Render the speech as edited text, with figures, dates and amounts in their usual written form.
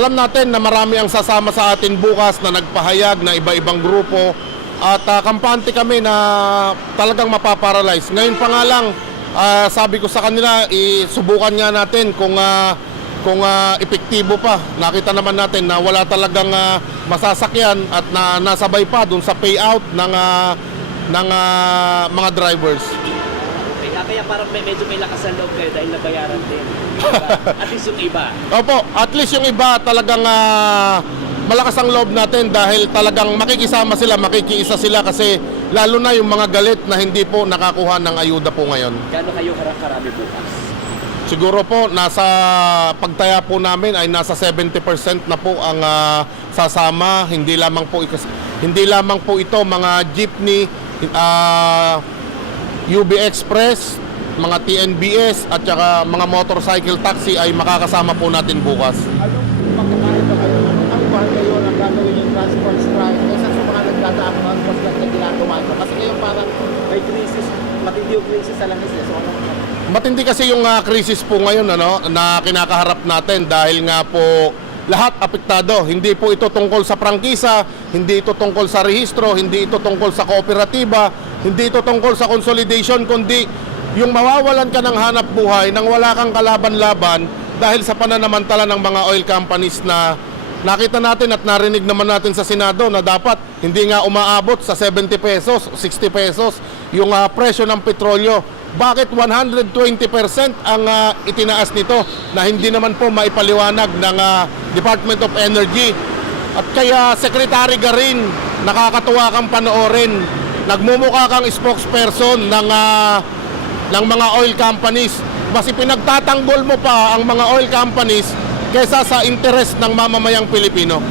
alam natin na marami ang sasama sa atin bukas na nagpahayag na iba-ibang grupo at kampante kami na talagang mapaparalyze. Ngayon pa nga lang, sabi ko sa kanila, isubukan nga natin kung epektibo pa. Nakita naman natin na wala talagang masasakyan at nasabay pa dun sa payout ng mga drivers. Kaya parang medyo may lakas ang loob kayo dahil nabayaran din. Diba? At least yung iba. Opo, at least yung iba talagang malakas ang loob natin dahil talagang makikisama sila, makikiisa sila kasi lalo na yung mga galit na hindi po nakakuha ng ayuda po ngayon. Gaano kayo karami bukas? Siguro po nasa pagtaya po namin ay nasa 70% na po ang sasama. Hindi lamang po ito mga jeepney, UB Express, mga TNBS at saka mga motorcycle taxi ay makakasama po natin bukas. Anong pagkakaiba kayo? Ang ba kayo na gagawin yung transport strike kaysa sa mga nagdadaang mga transport na ginagawa nyo? Kasi ngayon parang may krisis, matindi yung krisis sa langis. So, Matindi kasi yung krisis po ngayon na kinakaharap natin dahil nga po lahat apektado. Hindi po ito tungkol sa prangkisa, hindi ito tungkol sa rehistro, hindi ito tungkol sa kooperatiba, hindi ito tungkol sa consolidation, kundi yung mawawalan ka ng hanap buhay nang wala kang kalaban-laban dahil sa pananamantala ng mga oil companies na nakita natin at narinig naman natin sa Senado na dapat hindi nga umaabot sa 70 pesos, 60 pesos yung presyo ng petrolyo. Bakit 120% ang itinaas nito na hindi naman po maipaliwanag ng Department of Energy? At kaya Secretary Garin, nakakatuwa kang panoorin. Nagmumukha kang spokesperson ng mga oil companies. Mas ipinagtatanggol mo pa ang mga oil companies kaysa sa interes ng mamamayang Pilipino.